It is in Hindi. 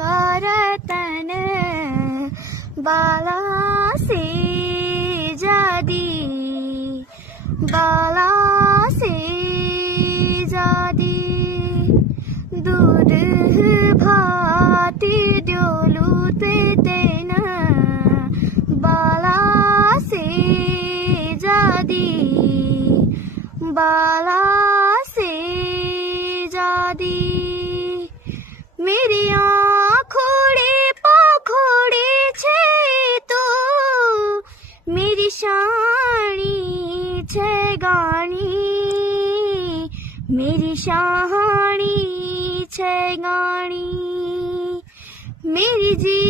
करतन बाला से जादी बाला से जादी दूध भाती द्योलू तेन बाला से जादी बाला से जादी मेरी आँखोड़े पाखोड़े छे तो मेरी शानी छे गानी मेरी शानी छे गानी मेरी जी